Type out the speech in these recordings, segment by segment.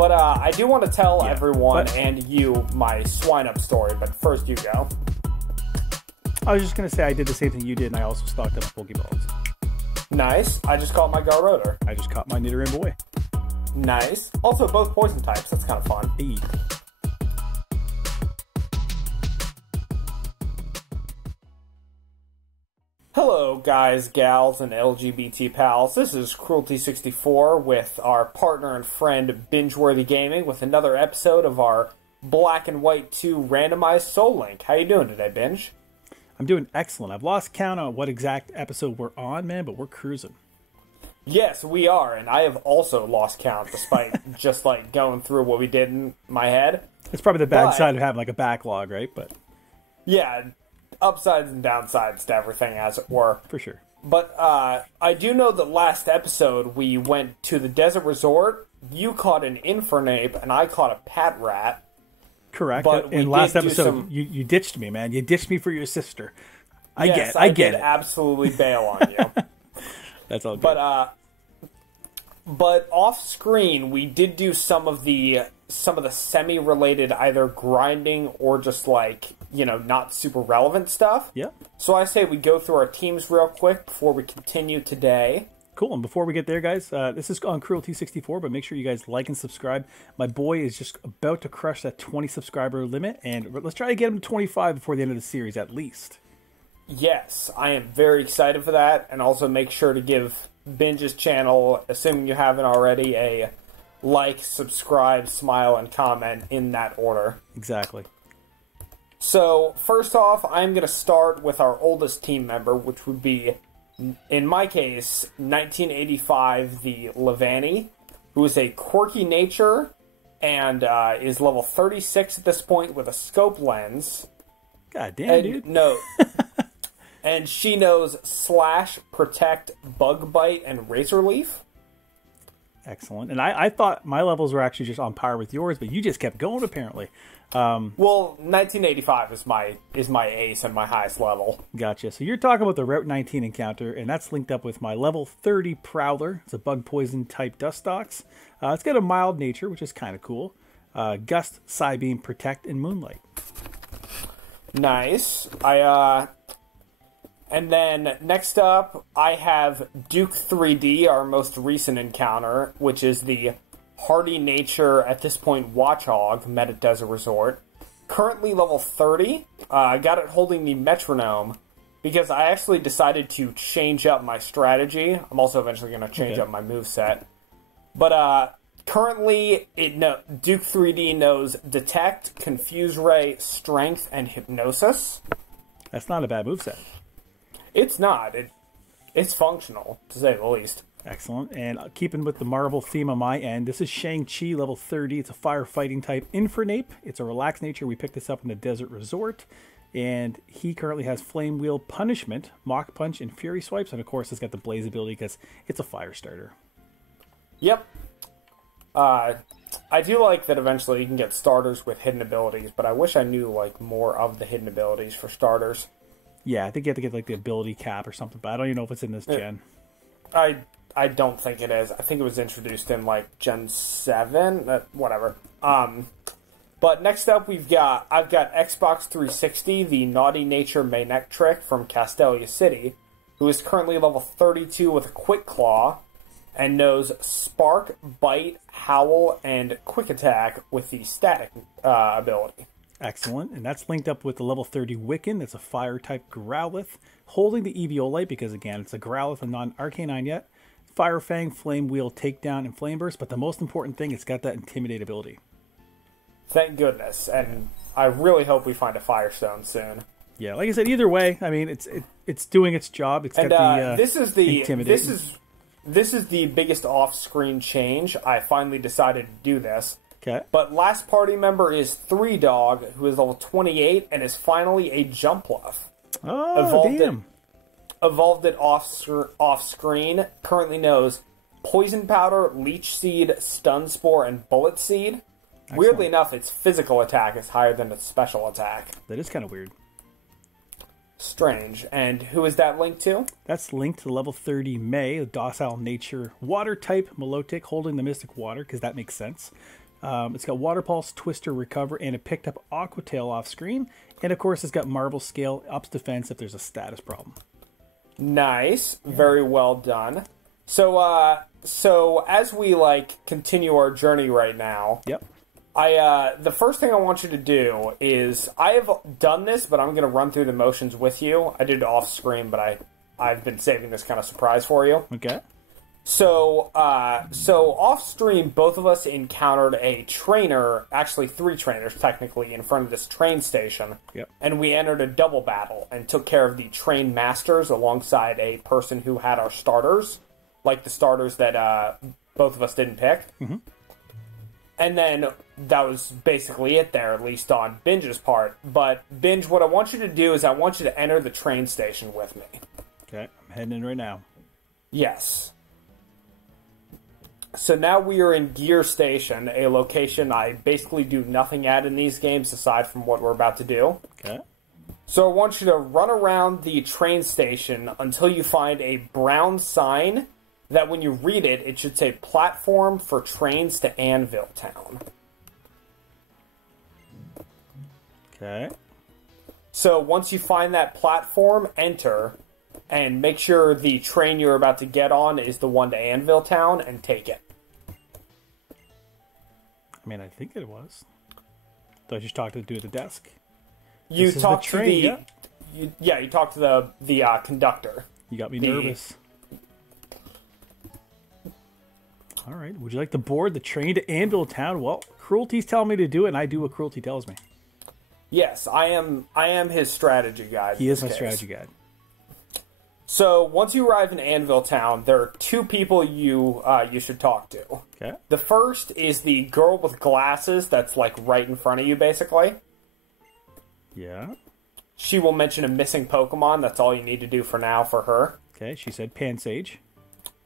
But I do want to tell everyone and you my swine up story, but first you go. I was just going to say I did the same thing you did, and I also stocked up Pokeballs. Nice. I just caught my Garroter. I just caught my Nidoran boy. Nice. Also, both poison types. That's kind of fun. Hey. Hello, guys, gals, and LGBT pals. This is Cruelty64 with our partner and friend Binge-worthy Gaming with another episode of our Black and White 2 Randomized Soul Link. How you doing today, Binge? I'm doing excellent. I've lost count on what exact episode we're on, man, but we're cruising. Yes, we are, and I have also lost count despite just like going through what we did in my head. It's probably the bad side of having like a backlog, right? But yeah, upsides and downsides to everything, as it were. For sure. But I do know that last episode we went to the desert resort. You caught an Infernape, and I caught a Pat Rat. Correct. But in last episode, you ditched me, man. You ditched me for your sister. I get it. Absolutely bail on you. That's all good. But off screen, we did do some of the semi-related either grinding or just like, you know, not super relevant stuff. Yeah. So I say we go through our teams real quick before we continue today. Cool. And before we get there, guys, this is on Cruelty64, but make sure you guys like and subscribe. My boy is just about to crush that 20 subscriber limit, and let's try to get him to 25 before the end of the series at least. Yes, I am very excited for that, and also make sure to give Binge's channel, assuming you haven't already, a like, subscribe, smile, and comment in that order. Exactly. So, first off, I'm going to start with our oldest team member, which would be, in my case, 1985, the Levani, who is a quirky nature and is level 36 at this point with a scope lens. God damn, dude. No. And she knows Slash, Protect, Bug Bite, and Razor Leaf. Excellent. And I thought my levels were actually just on par with yours, but you just kept going, apparently. Well, 1985 is my ace and my highest level. Gotcha. So you're talking about the Route 19 encounter, and that's linked up with my level 30 Prowler. It's a bug poison type Dustox. It's got a mild nature, which is kind of cool. Gust, Psybeam, Protect, and Moonlight. Nice. And then next up, I have Duke 3D, our most recent encounter, which is the hardy nature, at this point, Watchog, met at Desert Resort. Currently level 30. I got it holding the Metronome, because I actually decided to change up my strategy. I'm also eventually going to change up my moveset. But currently, Duke 3D knows Detect, Confuse Ray, Strength, and Hypnosis. That's not a bad moveset. It's not. It's functional, to say the least. Excellent. And keeping with the Marvel theme on my end, this is Shang-Chi, level 30. It's a firefighting type Infernape. It's a relaxed nature. We picked this up in the Desert Resort. And he currently has Flame Wheel, Punishment, Mach Punch, and Fury Swipes. And of course, it's got the Blaze ability because it's a fire starter. Yep. I do like that eventually you can get starters with hidden abilities, but I wish I knew like more of the hidden abilities for starters. Yeah, I think you have to get like the ability cap or something, but I don't even know if it's in this gen. I don't think it is. I think it was introduced in like Gen 7, whatever. But next up I've got Xbox 360, the Naughty Nature Manectric from Castelia City, who is currently level 32 with a Quick Claw, and knows Spark, Bite, Howl, and Quick Attack with the Static ability. Excellent, and that's linked up with the level 30 Wiccan. That's a fire-type Growlithe, holding the Eviolite because, again, it's a Growlithe and non-Arcanine yet. Fire Fang, Flame Wheel, Takedown, and Flame Burst, but the most important thing, it's got that Intimidate ability. Thank goodness, and I really hope we find a Firestone soon. Yeah, like I said, either way, I mean, it's doing its job. It's got the Intimidate. This is the biggest off-screen change. I finally decided to do this. Okay. But last party member is 3Dog, who is level 28 and is finally a Jumpluff. Oh, damn. Evolved it off-screen. Currently knows Poison Powder, Leech Seed, Stun Spore, and Bullet Seed. Excellent. Weirdly enough, its physical attack is higher than its special attack. That is kind of weird. Strange. And who is that linked to? That's linked to level 30 May, a docile nature water type Milotic, holding the Mystic Water, because that makes sense. It's got Water Pulse, Twister, Recover, and it picked up Aquatail off screen. And of course, it's got Marble Scale, ups defense if there's a status problem. Nice. Very well done. So as we continue our journey right now, Yep. The first thing I want you to do is, I have done this, but I'm going to run through the motions with you. I did it off screen, but I've been saving this kind of surprise for you. Okay. So off stream, both of us encountered a trainer, actually 3 trainers technically, in front of this train station. Yep. And we entered a double battle and took care of the train masters alongside a person who had our starters, like the starters that both of us didn't pick. Mm-hmm. And then that was basically it there, at least on Binge's part. But Binge, what I want you to do is I want you to enter the train station with me. Okay, I'm heading in right now. Yes. So now we are in Gear Station, a location I basically do nothing at in these games aside from what we're about to do. Okay. So I want you to run around the train station until you find a brown sign that when you read it, it should say Platform for Trains to Anvil Town. Okay. So once you find that platform, enter, and make sure the train you're about to get on is the one to Anvil Town, and take it. I mean, I think it was. So I just talked to the dude at the desk. You This talk is the to train, the you talk to the conductor. You got me nervous. All right. Would you like to board the train to Anvil Town? Well, Cruelty's telling me to do it, and I do what Cruelty tells me. Yes, I am his strategy guide. He is my strategy guide. So once you arrive in Anvil Town, there are 2 people you should talk to. Okay. The first is the girl with glasses that's right in front of you, basically. Yeah. She will mention a missing Pokemon. That's all you need to do for now for her. Okay, she said Pansage.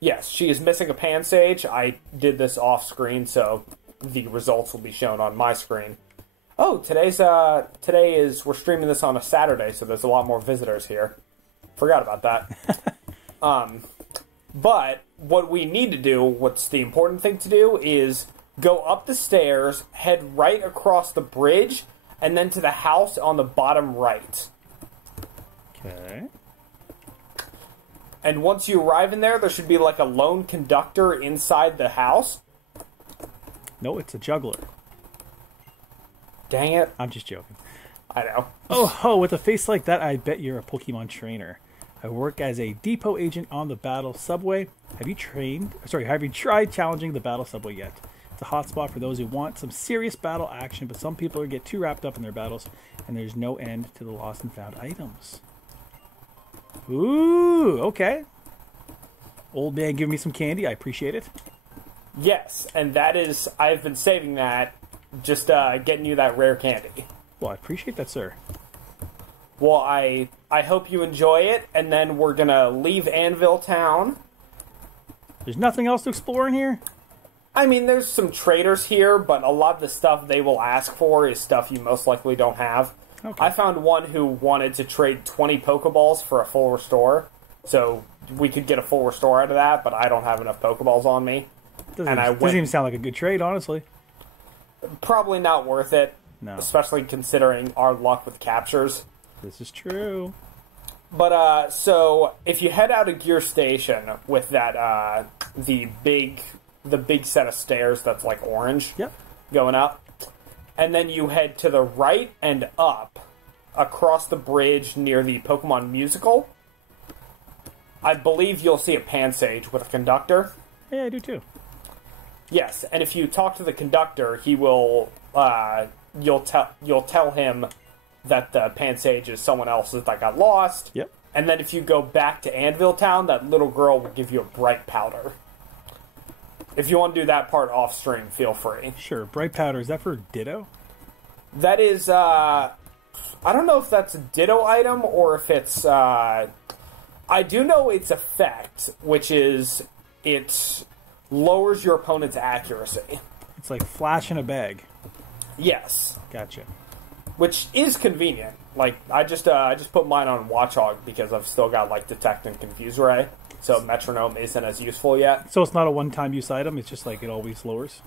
Yes, she is missing a Pansage. I did this off screen, so the results will be shown on my screen. Oh, we're streaming this on a Saturday, so there's a lot more visitors here. Forgot about that. But what we need to do, what's the important thing to do, is go up the stairs, head right across the bridge, and then to the house on the bottom right. Okay. And once you arrive in there should be a lone conductor inside the house. No, it's a juggler. Dang it. I'm just joking. I know. Oh, with a face like that, I bet you're a Pokemon trainer. I work as a depot agent on the Battle Subway. Have you tried challenging the Battle Subway yet? It's a hotspot for those who want some serious battle action, but some people get too wrapped up in their battles, and there's no end to the lost and found items. Ooh, okay. Old man giving me some candy. I appreciate it. Yes, and that is, I've been saving that, just getting you that rare candy. Well, I appreciate that, sir. Well, I hope you enjoy it, and then we're going to leave Anvil Town. There's nothing else to explore in here? I mean, there's some traders here, but a lot of the stuff they will ask for is stuff you most likely don't have. Okay. I found one who wanted to trade 20 Pokeballs for a full restore, so we could get a full restore out of that, but I don't have enough Pokeballs on me. Doesn't even sound like a good trade, honestly. Probably not worth it, no. Especially considering our luck with captures. This is true. But, so, if you head out of Gear Station with that, the big set of stairs that's orange, yep, going up, and then you head to the right and up across the bridge near the Pokemon Musical, I believe you'll see a Pansage with a conductor. Yeah, I do too. Yes, and if you talk to the conductor, he will, you'll tell him that the Pansage is someone else's that got lost. Yep. And then if you go back to Anvil Town, that little girl will give you a bright powder. If you want to do that part off stream, feel free. Sure. Bright powder, is that for Ditto? That is, I don't know if that's a Ditto item or if it's, I do know its effect, which is it lowers your opponent's accuracy. It's like flash in a bag. Yes. Gotcha. Which is convenient. I just put mine on Watchog because I've still got Detect and Confuse Ray, so Metronome isn't as useful yet. So it's not a one-time use item. It's just it always lowers.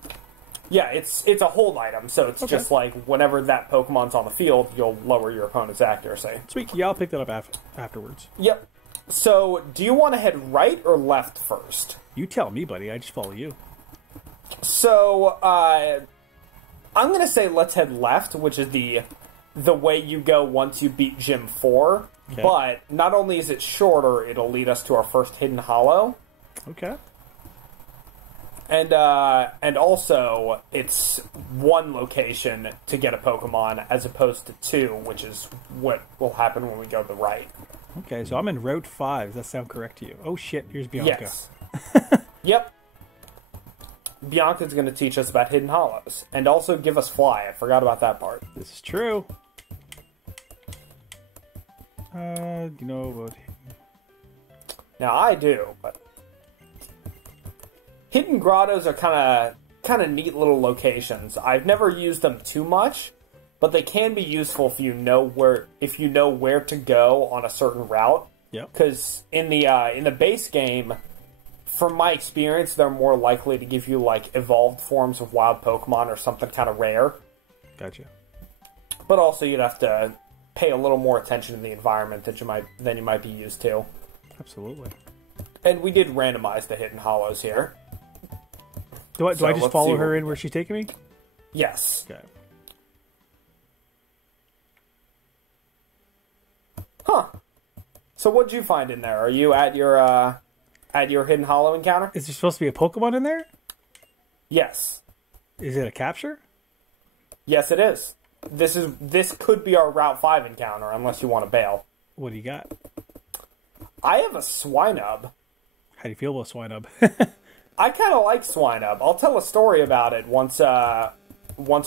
Yeah, it's a hold item, so it's just like whenever that Pokemon's on the field, you'll lower your opponent's accuracy. Sweet. Yeah, I'll pick that up afterwards. Yep. So, do you want to head right or left first? You tell me, buddy. I just follow you. So, I'm going to say let's head left, which is the way you go once you beat Gym 4. Okay. But not only is it shorter, it'll lead us to our first Hidden Hollow. Okay. And also, it's one location to get a Pokemon as opposed to two, which is what will happen when we go to the right. Okay, so I'm in Route 5. Does that sound correct to you? Oh shit, here's Bianca. Yes. Yep. Bianca's going to teach us about Hidden Hollows. And also give us Fly. I forgot about that part. This is true. You know about... Now, I do, but... Hidden grottos are kind of neat little locations. I've never used them too much, but they can be useful if you know where to go on a certain route. Yep. Because in the base game, from my experience, they're more likely to give you like evolved forms of wild Pokemon or something kind of rare. Gotcha. But also, you'd have to pay a little more attention to the environment than you might be used to. Absolutely. And we did randomize the Hidden Hollows here. Do I just follow her in where she's taking me? Yes. Okay. Huh. So what'd you find in there? Are you at your Hidden Hollow encounter? Is there supposed to be a Pokemon in there? Yes. Is it a capture? Yes, it is. This could be our Route 5 encounter, unless you want to bail. What do you got? I have a Swinub. How do you feel about Swinub? I kind of like Swinub. I'll tell a story about it once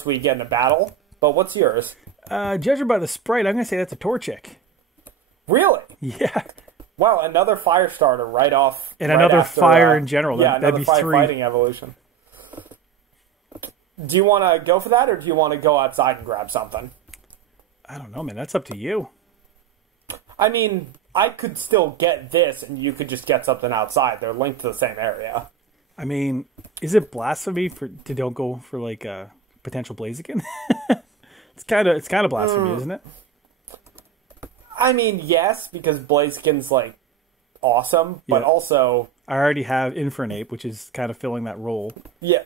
we get in a battle. But what's yours? Judging by the sprite, I'm going to say that's a Torchic. Really? Yeah. Wow, another fire starter right off. And another fire in general. That'd be fire 3. Fighting evolution. Do you want to go for that, or do you want to go outside and grab something? I don't know, man. That's up to you. I mean, I could still get this, and you could just get something outside. They're linked to the same area. I mean, is it blasphemy to don't go for like a potential Blaziken? It's kind of blasphemy, isn't it? I mean, yes, because Blaziken's like awesome, but also I already have Infernape, which is kind of filling that role. Yeah.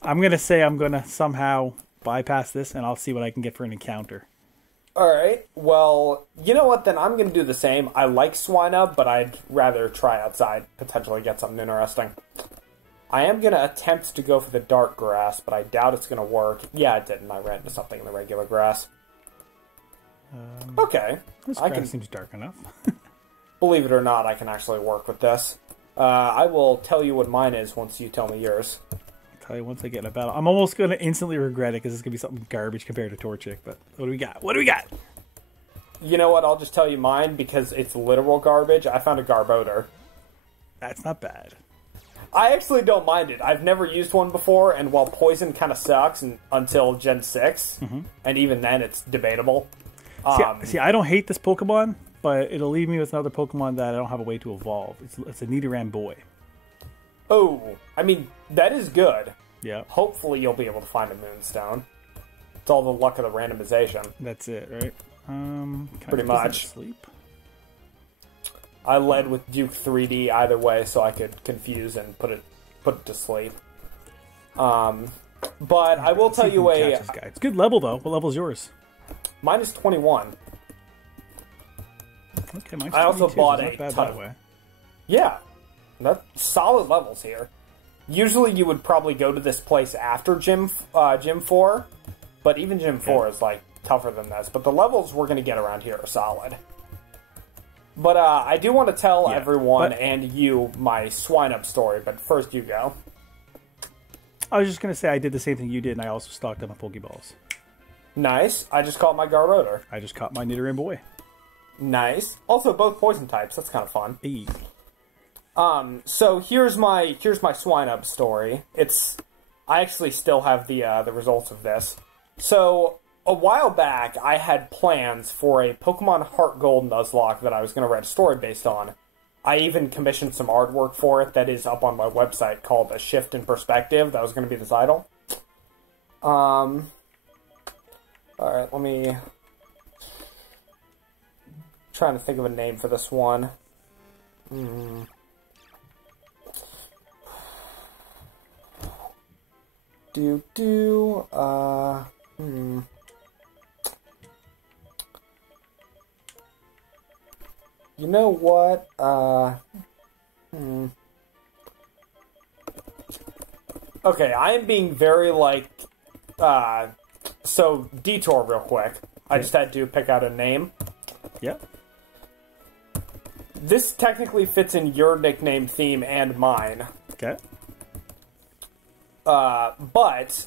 I'm gonna say I'm gonna somehow bypass this, and I'll see what I can get for an encounter. All right. Well, you know what? Then I'm gonna do the same. I like Swinub, but I'd rather try outside, potentially get something interesting. I am going to attempt to go for the dark grass, but I doubt it's going to work. Yeah, it didn't. I ran into something in the regular grass. Okay. This grass seems dark enough. Believe it or not, I can actually work with this. I will tell you what mine is once you tell me yours. I'll tell you once I get in a battle. I'm almost going to instantly regret it because it's going to be something garbage compared to Torchic, but what do we got? What do we got? You know what? I'll just tell you mine because it's literal garbage. I found a Garbodor. That's not bad. I actually don't mind it. I've never used one before, and while Poison kind of sucks until Gen 6, and even then it's debatable. See, I don't hate this Pokemon, but it'll leave me with another Pokemon that I don't have a way to evolve. It's a Nidoran boy. Oh, I mean, that is good. Yeah. Hopefully you'll be able to find a Moonstone. It's all the luck of the randomization. That's it, right? Pretty much. Sleep? I led with Duke 3D either way, so I could confuse and put it to sleep. But I will tell you It's good level though. What level is yours? Mine is 21. Okay, mine's 22. I also bought so not bad, by the way. Yeah, that's solid levels here. Usually you would probably go to this place after Gym 4, but even Gym 4 is like tougher than this. But the levels we're going to get around here are solid. But I do want to tell everyone and you my Swinub story, but first you go. I was just going to say I did the same thing you did, and I also stocked up my Pokeballs. Nice. I just caught my Garbodor. I just caught my Nidoran boy. Nice. Also, both poison types. That's kind of fun. Hey. So here's my Swinub story. I actually still have the results of this. So a while back, I had plans for a Pokemon Heart Gold Nuzlocke that I was going to write a story based on. I even commissioned some artwork for it that is up on my website called A Shift in Perspective. That was going to be the title. Alright, let me... trying to think of a name for this one. You know what? Okay, I am being very, like, so, detour real quick. I just had to pick out a name. Yep. This technically fits in your nickname theme and mine. Okay. But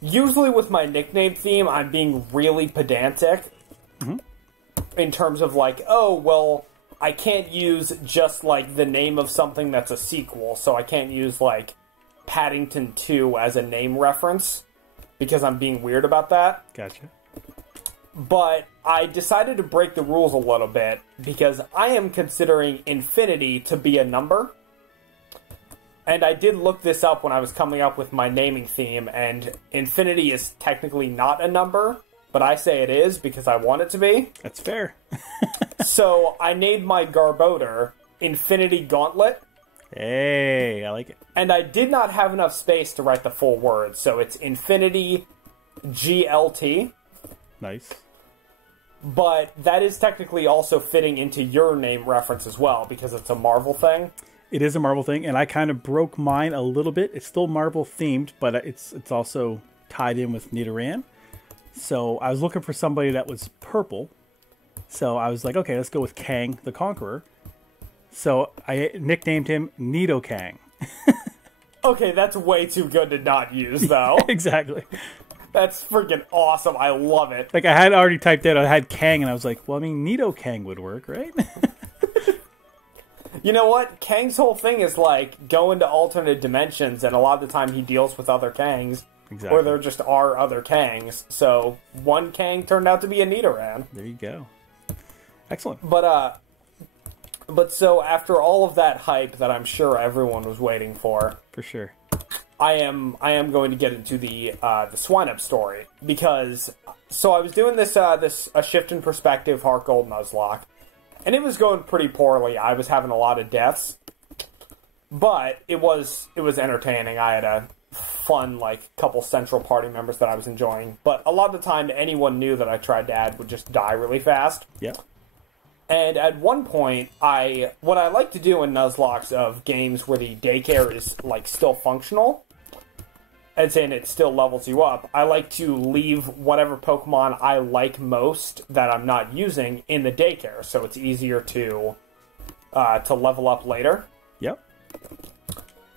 usually with my nickname theme, I'm being really pedantic. In terms of like, oh, well, I can't use just like the name of something that's a sequel, so I can't use like Paddington 2 as a name reference because I'm being weird about that. Gotcha. But I decided to break the rules a little bit because I am considering infinity to be a number. And I did look this up when I was coming up with my naming theme, and infinity is technically not a number, but I say it is because I want it to be. That's fair. So I named my Garbodor Infinity Gauntlet. Hey, I like it. And I did not have enough space to write the full word, so it's Infinity GLT. Nice. But that is technically also fitting into your name reference as well, because it's a Marvel thing. It is a Marvel thing, and I kind of broke mine a little bit. It's still Marvel themed, but it's also tied in with Nidoran. So I was looking for somebody that was purple. So I was like, okay, let's go with Kang the Conqueror. So I nicknamed him Nidokang. Okay, that's way too good to not use, though. Exactly. That's freaking awesome. I love it. Like, I had already typed out, I had Kang, and I was like, well, I mean, Nidokang would work, right? You know what? Kang's whole thing is, like, go into alternate dimensions, and a lot of the time he deals with other Kangs. Exactly. Or there just are other Kangs. So, one Kang turned out to be a Nidoran. There you go. Excellent. But so, after all of that hype that I'm sure everyone was waiting for... For sure. I am going to get into the Swinub story, because, so I was doing this a shift in perspective Heart Gold Nuzlocke, and it was going pretty poorly. I was having a lot of deaths, but it was entertaining. I had a fun, like, couple central party members that I was enjoying, but a lot of the time anyone new that I tried to add would just die really fast. Yeah. And at one point, what I like to do in Nuzlockes of games where the daycare is, like, still functional, as in it still levels you up, I like to leave whatever Pokemon I like most that I'm not using in the daycare, so it's easier to level up later. Yep.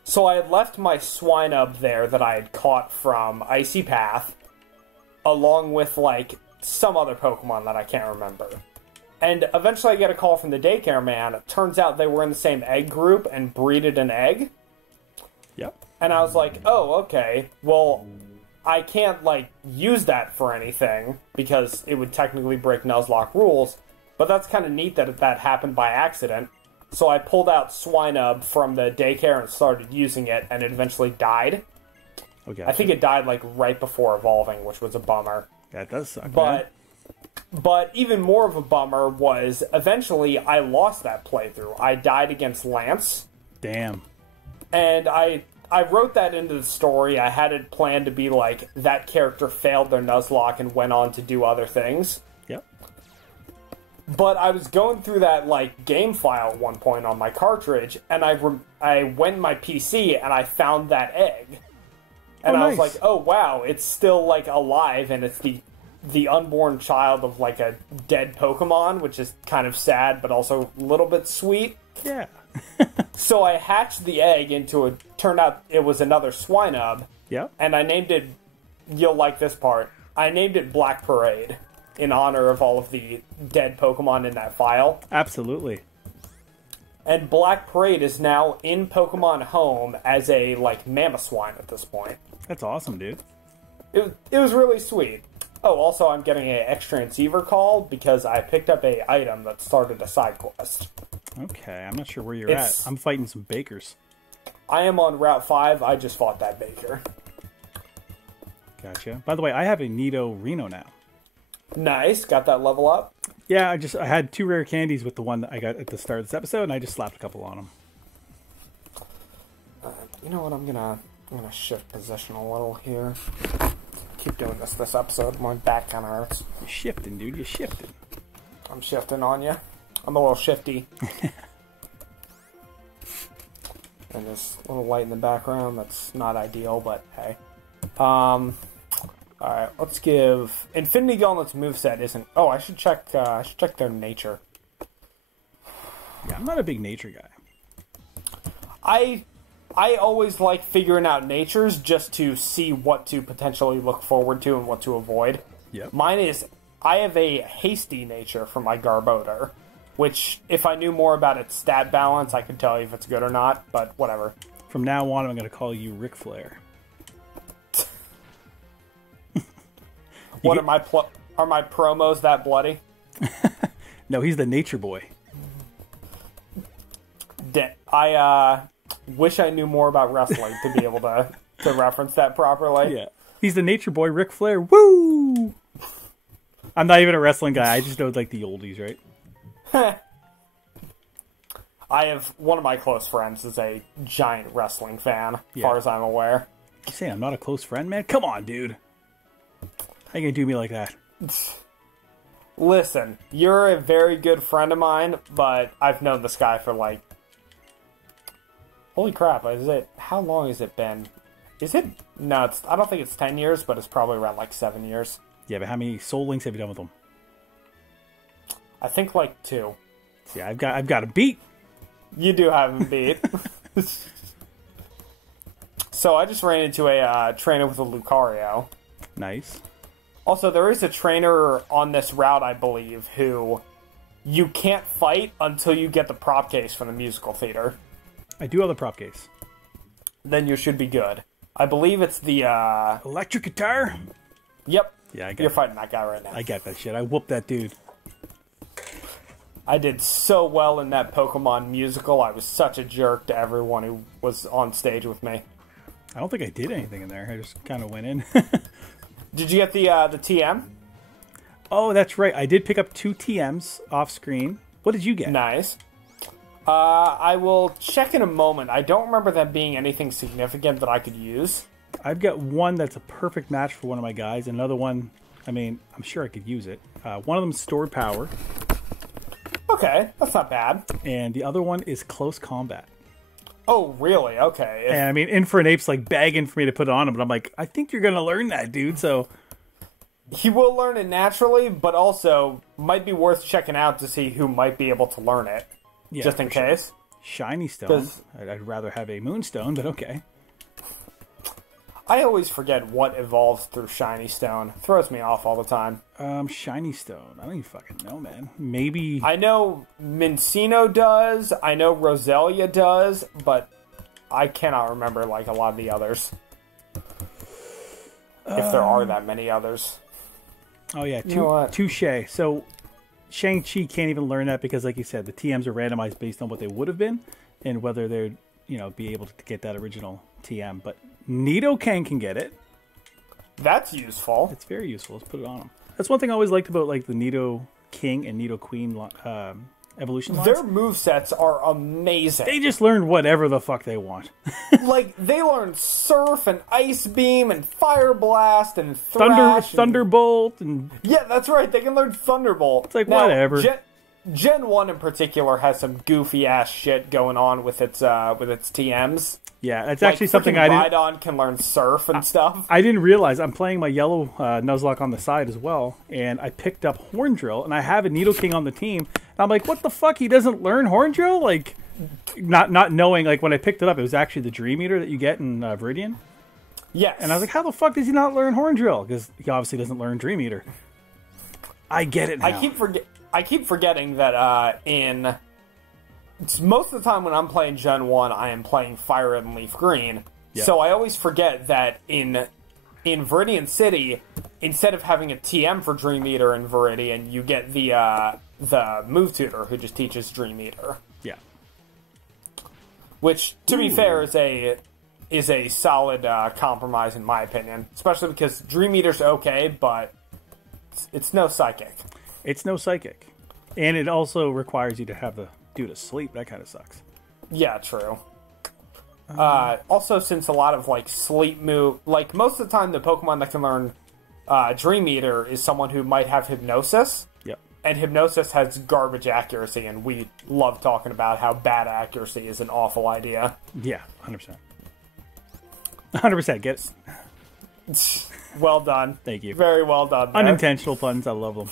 So I had left my Swinub there that I had caught from Icy Path, along with, like, some other Pokemon that I can't remember. And eventually I get a call from the daycare man. It turns out they were in the same egg group and breeded an egg. Yep. And I was like, oh, okay. Well, I can't, like, use that for anything because it would technically break Nuzlocke rules. But that's kind of neat that that happened by accident. So I pulled out Swinub from the daycare and started using it, and it eventually died. Okay. I think it died, like, right before evolving, which was a bummer. That does suck, man. But even more of a bummer was, eventually, I lost that playthrough. I died against Lance. Damn. And I wrote that into the story. I had it planned to be like, that character failed their Nuzlocke and went on to do other things. Yep. But I was going through that, like, game file at one point on my cartridge, and I went in my PC, and I found that egg. And I was like, oh, wow, it's still, like, alive, and it's the unborn child of, like, a dead Pokemon, which is kind of sad, but also a little bit sweet. Yeah. So I hatched the egg into turned out it was another Swinub. Yep. And I named it, you'll like this part, I named it Black Parade, in honor of all of the dead Pokemon in that file. Absolutely. And Black Parade is now in Pokemon Home as a, like, Mamoswine at this point. That's awesome, dude. It was really sweet. Oh, also, I'm getting an extra transceiver call because I picked up a item that started a side quest. Okay, I'm not sure where you're at. I'm fighting some bakers. I am on Route 5. I just fought that baker. Gotcha. By the way, I have a Nido Reno now. Nice. Got that level up? Yeah, I had 2 rare candies with the one that I got at the start of this episode, and I just slapped a couple on them. You know what? I'm gonna shift position a little here. Keep doing this episode. My back kind of hurts. You're shifting, dude. You're shifting. I'm shifting on you. I'm a little shifty. And this little light in the background, that's not ideal, but hey. Alright, let's give... Infinity Gauntlet's moveset isn't... Oh, I should check their nature. Yeah, I'm not a big nature guy. I always like figuring out natures just to see what to potentially look forward to and what to avoid. Yep. Mine is... I have a hasty nature for my Garbodor, which, if I knew more about its stat balance, I could tell you if it's good or not, but whatever. From now on, I'm going to call you Ric Flair. What are my promos that bloody? No, he's the nature boy. I wish I knew more about wrestling to be able to reference that properly. Yeah. He's the nature boy, Ric Flair. Woo! I'm not even a wrestling guy. I just know like the oldies, right? I have one of my close friends is a giant wrestling fan, as far as I'm aware. You saying I'm not a close friend, man? Come on, dude. How you gonna do me like that? Listen, you're a very good friend of mine, but I've known this guy for like... Holy crap, how long has it been? Is it... No, I don't think it's 10 years, but it's probably around like 7 years. Yeah, but how many Soul Links have you done with them? I think like 2. Yeah, I've got a beat. You do have him beat. So I just ran into a trainer with a Lucario. Nice. Also, there is a trainer on this route, I believe, who you can't fight until you get the prop case from the musical theater. I do have the prop case. Then you should be good. I believe it's the... Electric guitar? Yep. Yeah, You're fighting that guy right now. I got that shit. I whooped that dude. I did so well in that Pokemon musical. I was such a jerk to everyone who was on stage with me. I don't think I did anything in there. I just kind of went in. Did you get the TM? Oh, that's right. I did pick up 2 TMs off screen. What did you get? Nice. I will check in a moment. I don't remember that being anything significant that I could use. I've got one that's a perfect match for one of my guys. Another one, I mean, I'm sure I could use it. One of them's stored power. Okay, that's not bad. And the other one is close combat. Oh, really? Okay. And I mean, Infernape's like begging for me to put it on him, but I'm like, I think you're going to learn that, dude, so... He will learn it naturally, but also might be worth checking out to see who might be able to learn it. Yeah, just in case. Sure. Shiny Stone. I'd rather have a Moonstone, but okay. I always forget what evolves through Shiny Stone. Throws me off all the time. Shiny Stone. I don't even fucking know, man. Maybe... I know Mincino does. I know Roselia does, but I cannot remember, like, a lot of the others. If there are that many others. Oh, yeah. You know what? Touche. So, Shang-Chi can't even learn that because, like you said, the TMs are randomized based on what they would have been and whether they'd, be able to get that original TM. But Nidoking can get it. That's useful. It's very useful. Let's put it on them. That's one thing I always liked about like the Nido King and Nido Queen evolution lines. Their movesets are amazing. They just learn whatever the fuck they want. Like, they learn Surf and Ice Beam and Fire Blast and Thrash. Thunderbolt. And... Yeah, that's right. They can learn Thunderbolt. It's like, now, whatever. Gen 1 in particular has some goofy-ass shit going on with its TMs. Yeah, it's actually something I didn't... Rhydon can learn Surf and stuff. I didn't realize. I'm playing my yellow Nuzlocke on the side as well, and I picked up Horn Drill, and I have a Nidoking on the team. And I'm like, what the fuck? He doesn't learn Horn Drill? Like, not knowing, like, when I picked it up, it was actually the Dream Eater that you get in Viridian. Yes. And I was like, how the fuck does he not learn Horn Drill? Because he obviously doesn't learn Dream Eater. I get it now. I keep forgetting that most of the time when I'm playing Gen 1, I am playing Fire Red and Leaf Green. Yep. So I always forget that in Viridian City, instead of having a TM for Dream Eater in Viridian, you get the Move Tutor who just teaches Dream Eater. Yeah. Which, to be fair, is is a solid compromise in my opinion, especially because Dream Eater's okay, but it's no Psychic. It's no Psychic. And it also requires you to have the dude asleep. That kind of sucks. Yeah, true. Also, since a lot of like sleep move, like most of the time, the Pokemon that can learn Dream Eater is someone who might have Hypnosis. Yep. And Hypnosis has garbage accuracy, and we love talking about how bad accuracy is an awful idea. Yeah, 100%. 100%. Get it. Well done. Thank you. Very well done. There. Unintentional puns. I love them.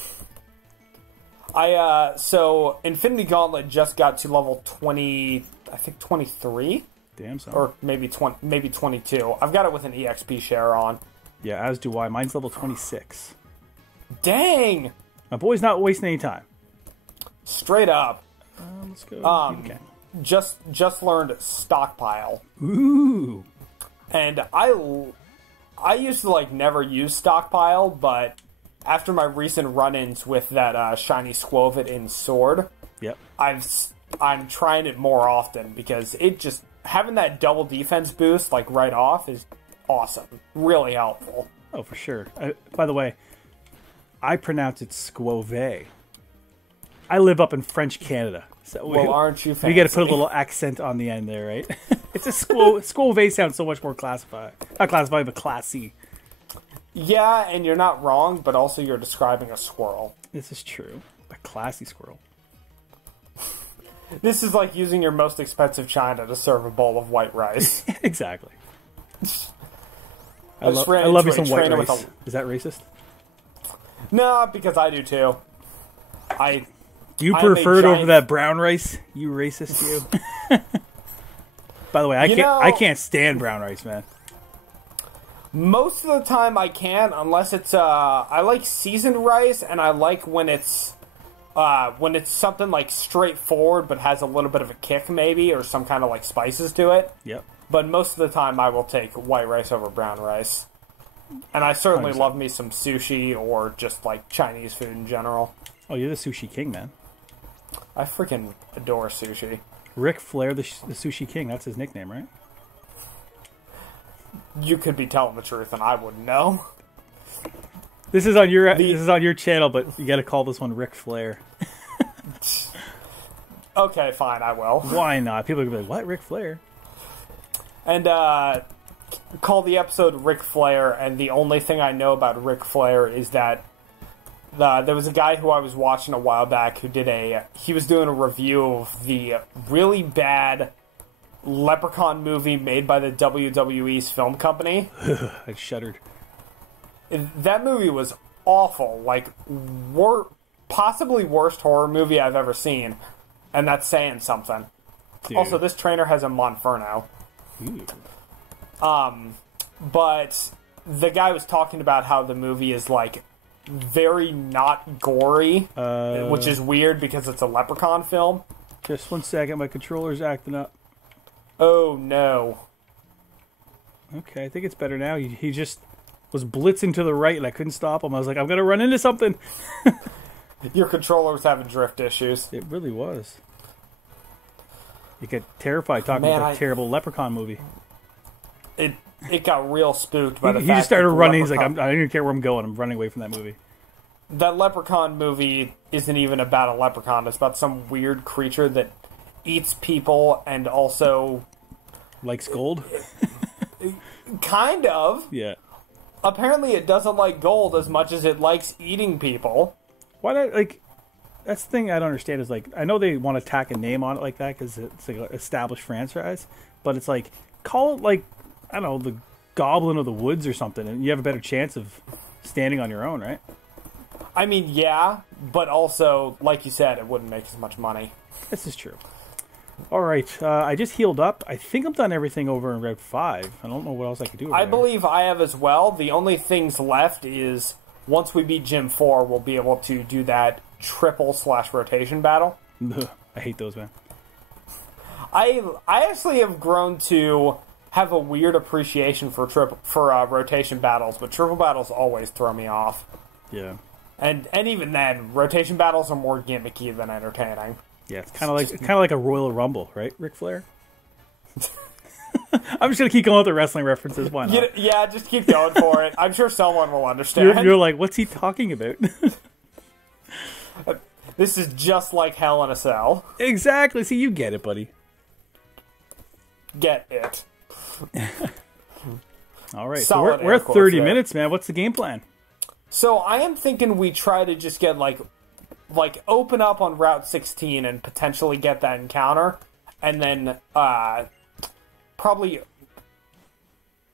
So Infinity Gauntlet just got to level 20, I think 23? Damn son. Or maybe 22. I've got it with an EXP share on. Yeah, as do I. Mine's level 26. Dang! My boy's not wasting any time. Straight up. Let's go. Okay. Just learned Stockpile. Ooh. And I used to like never use Stockpile, but after my recent run-ins with that shiny Squovit in Sword, yep, I'm trying it more often because it just having that double defense boost like right off is awesome, really helpful. Oh, for sure. By the way, I pronounce it Squove. I live up in French Canada, so well, aren't you fancy? We got to put a little accent on the end there, right? It's a Squove sounds so much more classified. Not classified, but classy. Yeah, and you're not wrong, but also you're describing a squirrel. This is true. A classy squirrel. This is like using your most expensive china to serve a bowl of white rice. Exactly. I love me some white rice. Is that racist? No, because I do too. You prefer it over that brown rice? You racist, you. By the way, I can't stand brown rice, man. Most of the time I can, unless it's I like seasoned rice, and I like when it's something like straightforward but has a little bit of a kick maybe, or some kind of like spices to it. Yep. But most of the time I will take white rice over brown rice. And I certainly 100%. love me some sushi or just like Chinese food in general. Oh, you're the sushi king, man. I freaking adore sushi. Ric Flair, the sushi king, that's his nickname, right? You could be telling the truth and I wouldn't know. This is on your channel, but you got to call this one Ric Flair. Okay, fine, I will. Why not? People are going to be like, what, Ric Flair? And call the episode Ric Flair, and the only thing I know about Ric Flair is that there was a guy who I was watching a while back who he was doing a review of the really bad Leprechaun movie made by the WWE's film company. I shuddered. That movie was awful, like possibly worst horror movie I've ever seen, and that's saying something. Dude. Also, this trainer has a Monferno. Ooh. But the guy was talking about how the movie is like very not gory, which is weird because it's a Leprechaun film. Just 1 second, my controller's acting up. Oh no. Okay, I think it's better now. He just was blitzing to the right and I couldn't stop him. I was like, I'm going to run into something. Your controller was having drift issues. It really was. You get terrified talking about that terrible Leprechaun movie. It got real spooked by the fact he just started running. He's like, I Leprechaun... don't even care where I'm going. I'm running away from that movie. That Leprechaun movie isn't even about a leprechaun. It's about some weird creature that eats people and also... Likes gold? Kind of. Yeah. Apparently it doesn't like gold as much as it likes eating people. Why not, like... That's the thing I don't understand is, like, I know they want to tack a name on it like that because it's like an established franchise, but it's like, call it, like, I don't know, the Goblin of the Woods or something, and you have a better chance of standing on your own, right? I mean, yeah, but also, like you said, it wouldn't make as much money. This is true. All right, I just healed up. I think I've done everything over in Route 5. I don't know what else I could do. I believe I have as well. The only things left is, once we beat Gym 4, we'll be able to do that triple/rotation battle. I hate those, man. I actually have grown to have a weird appreciation for rotation battles, but triple battles always throw me off. Yeah. And even then, rotation battles are more gimmicky than entertaining. Yeah, it's kind of like a Royal Rumble, right, Ric Flair? I'm just gonna keep going with the wrestling references. Why not? Yeah, just keep going for it. I'm sure someone will understand. You're like, what's he talking about? This is just like Hell in a Cell. Exactly. See, you get it, buddy. Get it. All right. So we're at 30 minutes, man. What's the game plan? So I am thinking we try to just get like open up on Route 16 and potentially get that encounter, and then probably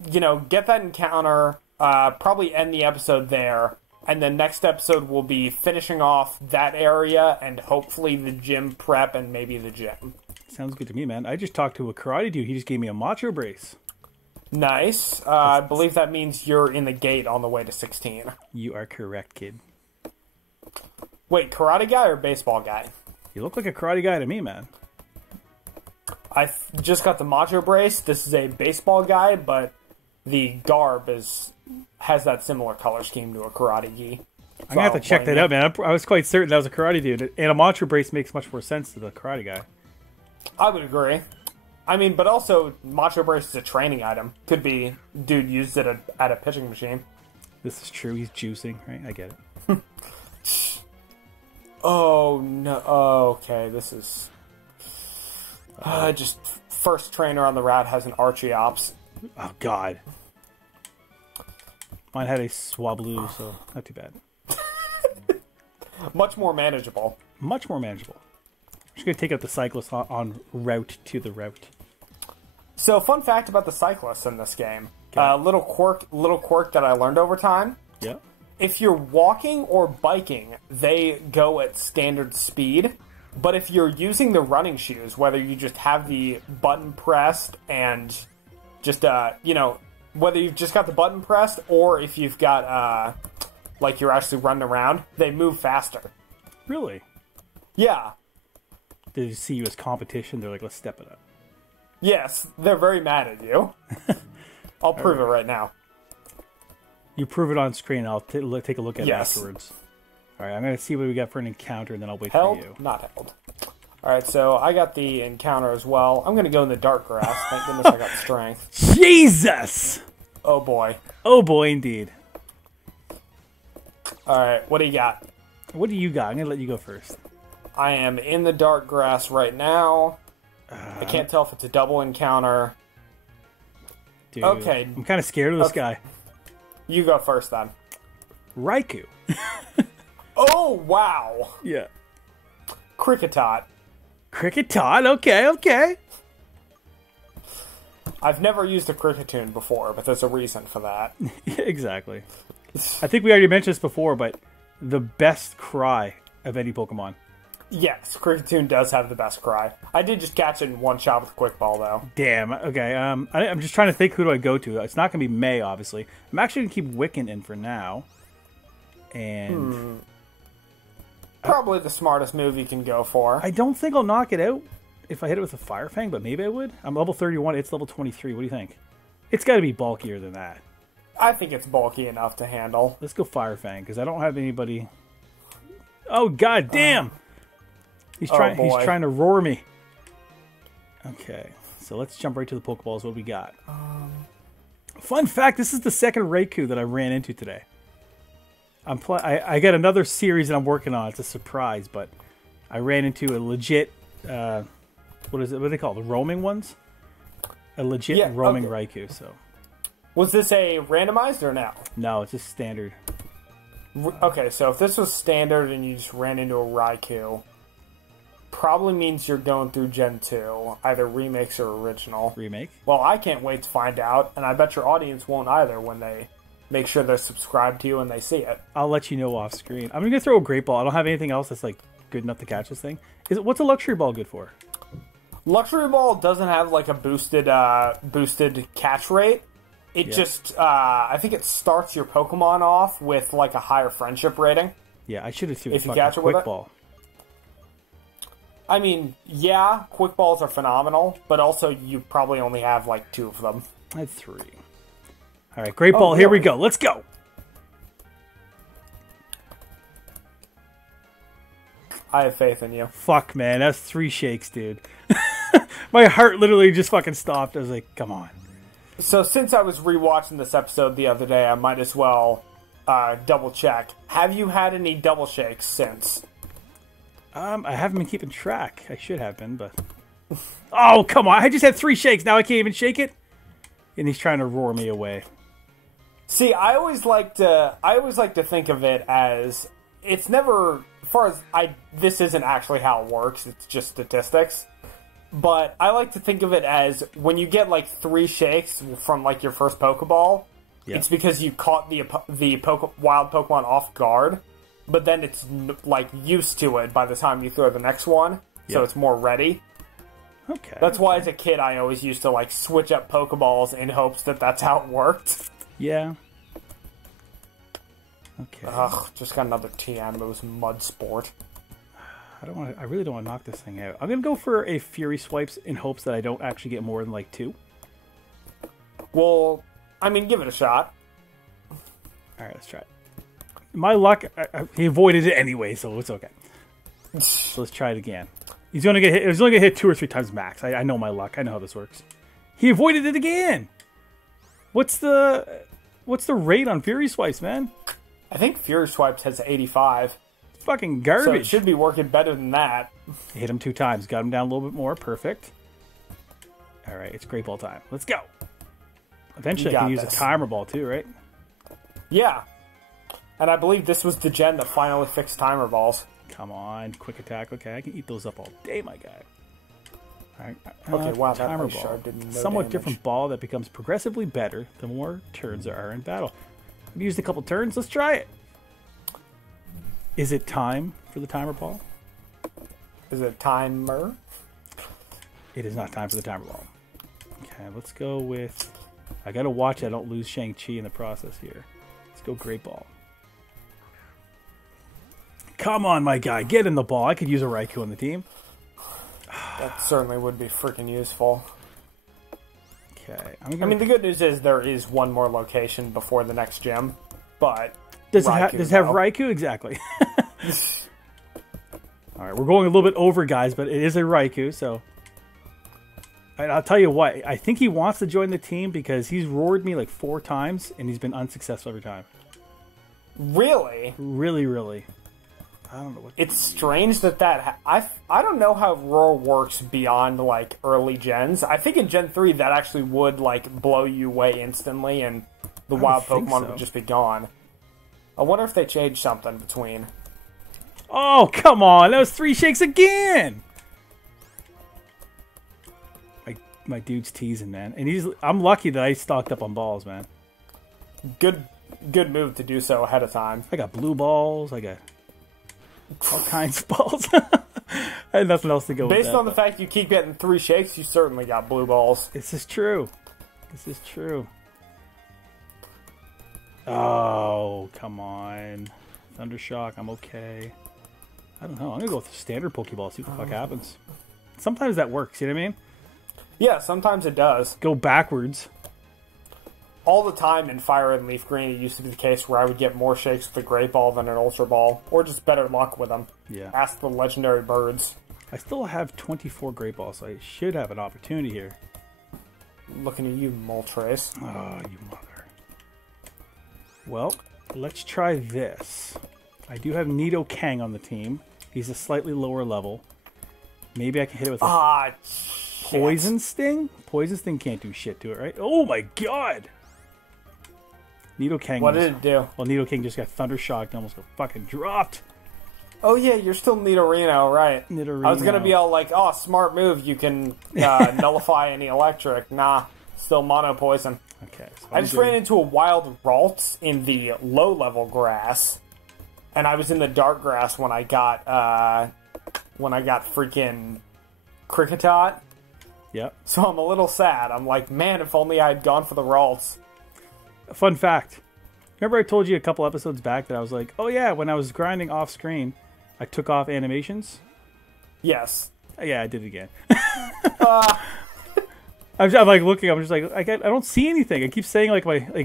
get that encounter. Probably end the episode there. And then next episode will be finishing off that area and hopefully the gym prep and maybe the gym. Sounds good to me, man. I just talked to a karate dude. He just gave me a macho brace. Nice. I believe that means you're in the gate on the way to 16. You are correct, kid. Wait, karate guy or baseball guy? You look like a karate guy to me, man. I just got the macho brace. This is a baseball guy, but the garb has that similar color scheme to a karate gi. I'm going to have to check that out, man. I was quite certain that was a karate dude. And a macho brace makes much more sense to the karate guy. I would agree. I mean, but also, macho brace is a training item. Could be dude used it at a pitching machine. This is true. He's juicing, right? I get it. Oh, no. Oh, okay, this is... just first trainer on the route has an Archie Ops. Oh, God. Mine had a Swablu, so not too bad. Much more manageable. Much more manageable. I'm just going to take out the cyclist on route to the route. So, fun fact about the cyclists in this game. Little quirk that I learned over time. Yeah. If you're walking or biking, they go at standard speed. But if you're using the running shoes, whether you just have the button pressed and just, whether you've just got the button pressed or if you've got, you're actually running around, they move faster. Really? Yeah. They see you as competition. They're like, let's step it up. Yes, they're very mad at you. I'll prove it right now. You prove it on screen. I'll take a look at it afterwards. All right, I'm going to see what we got for an encounter, and then I'll wait for you. Not held. All right, so I got the encounter as well. I'm going to go in the dark grass. Thank goodness I got strength. Jesus! Oh, boy. Oh, boy, indeed. All right, what do you got? What do you got? I'm going to let you go first. I am in the dark grass right now. I can't tell if it's a double encounter. Dude, okay. I'm kind of scared of this guy. You go first, then. Raikou. Oh, wow. Yeah. Cricketot. Cricketot? Okay. I've never used a Cricketune before, but there's a reason for that. Yeah, exactly. I think we already mentioned this before, but the best cry of any Pokemon. Yes, Cricketune does have the best cry. I did just catch it in one shot with a quick ball, though. Damn. Okay. I'm just trying to think, who do I go to? It's not going to be May, obviously. I'm actually going to keep Wiccan in for now. And... Probably the smartest move you can go for. I don't think I'll knock it out if I hit it with a Fire Fang, but maybe I would. I'm level 31. It's level 23. What do you think? It's got to be bulkier than that. I think it's bulky enough to handle. Let's go Fire Fang, because I don't have anybody... Oh, god damn! He's trying to roar me. Okay, so let's jump right to the Pokeballs. What do we got? Fun fact, this is the second Raikou that I ran into today. I got another series that I'm working on. It's a surprise, but I ran into a legit... what is it? What do they call it? The roaming ones? A legit roaming Raikou, so... Was this a randomized or no? No, it's just standard. Okay, so if this was standard and you just ran into a Raikou, probably means you're going through Gen 2, either remix or original. Remake? Well, I can't wait to find out, and I bet your audience won't either when they make sure they're subscribed to you and they see it. I'll let you know off screen. I'm going to throw a Great Ball. I don't have anything else that's like good enough to catch this thing. What's a Luxury Ball good for? Luxury Ball doesn't have like a boosted catch rate. It just, I think it starts your Pokemon off with like a higher friendship rating. Yeah, I should have threw if you catch it with Quick Ball. I mean, yeah, Quick Balls are phenomenal, but also you probably only have like 2 of them. I had 3. All right, Great Ball, here we go. Let's go. I have faith in you. Fuck, man, that's 3 shakes, dude. My heart literally just fucking stopped. I was like, come on. So since I was rewatching this episode the other day, I might as well double check. Have you had any double shakes since? I haven't been keeping track. I should have been, but... Oh, come on. I just had 3 shakes. Now I can't even shake it? And he's trying to roar me away. See, I always like to think of it as... It's never... As far as this isn't actually how it works. It's just statistics. But I like to think of it as when you get like 3 shakes from like your first Pokeball, it's because you caught the wild Pokemon off guard, but then it's like used to it by the time you throw the next one, so it's more ready. Okay. That's why as a kid I always used to like switch up Pokeballs in hopes that that's how it worked. Yeah. Okay. Ugh, just got another TM. It was Mud Sport. I really don't want to knock this thing out. I'm going to go for a Fury Swipes in hopes that I don't actually get more than like 2. Well, I mean, give it a shot. Alright, let's try it. My luck, he avoided it anyway, so it's okay. So let's try it again. He's only going to hit 2 or 3 times max. I know my luck. I know how this works. He avoided it again! What's the rate on Fury Swipes, man? I think Fury Swipes has 85. Fucking garbage. So it should be working better than that. Hit him 2 times. Got him down a little bit more. Perfect. Alright, it's Great Ball time. Let's go. Eventually I can use a Timer Ball too, right? Yeah. And I believe this was the gen that finally fixed Timer Balls. Come on. Quick attack. Okay, I can eat those up all day, my guy. Alright. Okay, wow, Timer that Ball. sharp did no Somewhat damage. different ball that becomes progressively better the more turns there are in battle. I've used a couple turns. Let's try it. Is it time for the Timer Ball? Is it timer? It is not time for the Timer Ball. Okay, let's go with... I gotta watch I don't lose Shang-Chi in the process here. Let's go Great Ball. Come on, my guy. Get in the ball. I could use a Raikou on the team. That certainly would be freaking useful. Okay. I mean, the good news is there is one more location before the next gym, but... Does it have Raikou? Exactly. Alright, we're going a little bit over, guys, but it is a Raikou, so... And I'll tell you what, I think he wants to join the team because he's roared me like 4 times, and he's been unsuccessful every time. Really? Really, really. I don't know what... It's strange that I don't know how roar works beyond, like, early gens. I think in Gen 3 that actually would, like, blow you away instantly, and the wild Pokemon would just be gone. I wonder if they changed something between. Oh, come on! That was 3 shakes again! My dude's teasing, man. And I'm lucky that I stocked up on balls, man. Good move to do so ahead of time. I got blue balls. I got all kinds of balls. I had nothing else to go with. Based on the fact you keep getting 3 shakes, you certainly got blue balls. This is true. This is true. Oh, come on. Thundershock, I'm okay. I don't know. I'm going to go with the standard Pokeball, see what the fuck happens. Sometimes that works, you know what I mean? Yeah, sometimes it does. Go backwards. All the time in Fire and Leaf Green, it used to be the case where I would get more shakes with a Great Ball than an Ultra Ball, or just better luck with them. Yeah. Ask the legendary birds. I still have 24 Great Balls, so I should have an opportunity here. Looking at you, Moltres. Oh, you mother. Well, let's try this. I do have Nidoking on the team. He's a slightly lower level. Maybe I can hit it with a Poison Sting? Poison Sting can't do shit to it, right? Oh my god! Nidoking. What did it do? Well, Nidoking just got Thunder Shocked and almost got fucking dropped. Oh yeah, you're still Nidorino, right? Nidorino. I was gonna be all like, oh, smart move, you can nullify any electric. Nah, still mono poison. Okay. So I just ran into a wild Ralts in the low level grass, and I was in the dark grass when I got freaking Kricketot. Yep. So I'm a little sad. I'm like, man, if only I had gone for the Ralts. Fun fact. Remember I told you a couple episodes back that I was like, oh yeah, when I was grinding off screen, I took off animations? Yes. Yeah, I did it again. I'm like looking, I'm just like, I don't see anything. I keep saying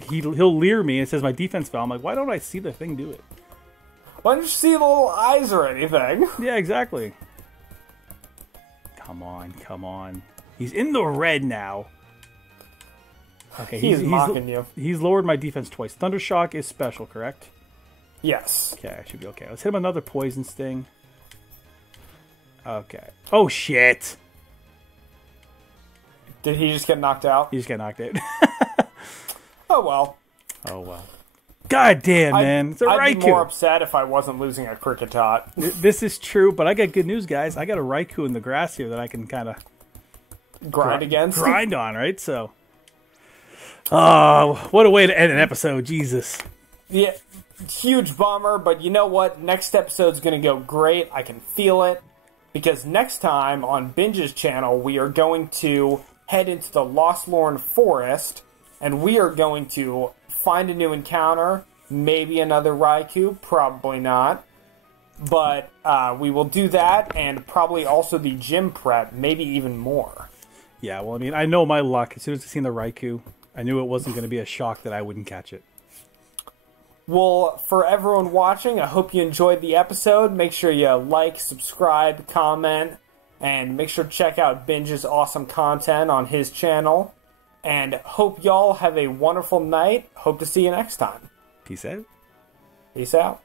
he'll leer me and it says my defense fell. I'm like, why don't I see the thing do it? Why don't you see the little eyes or anything? Yeah, exactly. Come on, come on. He's in the red now. Okay, He's mocking you. He's lowered my defense twice. Thundershock is special, correct? Yes. Okay, I should be okay. Let's hit him another Poison Sting. Okay. Oh, shit. Did he just get knocked out? He just got knocked out. Oh, well. Oh, well. God damn, man. It's a I'd Raikou. be more upset if I wasn't losing a Kricketot. This is true, but I got good news, guys. I got a Raikou in the grass here that I can kind of Grind against? grind on, right? So, oh, what a way to end an episode. Jesus. Yeah, huge bummer, but you know what? Next episode's going to go great. I can feel it. Because next time on Binge's channel, we are going to head into the Lost Lorn Forest, and we are going to find a new encounter, maybe another Raikou, probably not. But we will do that, and probably also the gym prep, maybe even more. Yeah, well, I mean, I know my luck. As soon as I seen the Raikou, I knew it wasn't going to be a shock that I wouldn't catch it. Well, for everyone watching, I hope you enjoyed the episode. Make sure you like, subscribe, comment, and make sure to check out Binge's awesome content on his channel. And hope y'all have a wonderful night. Hope to see you next time. Peace out. Peace out.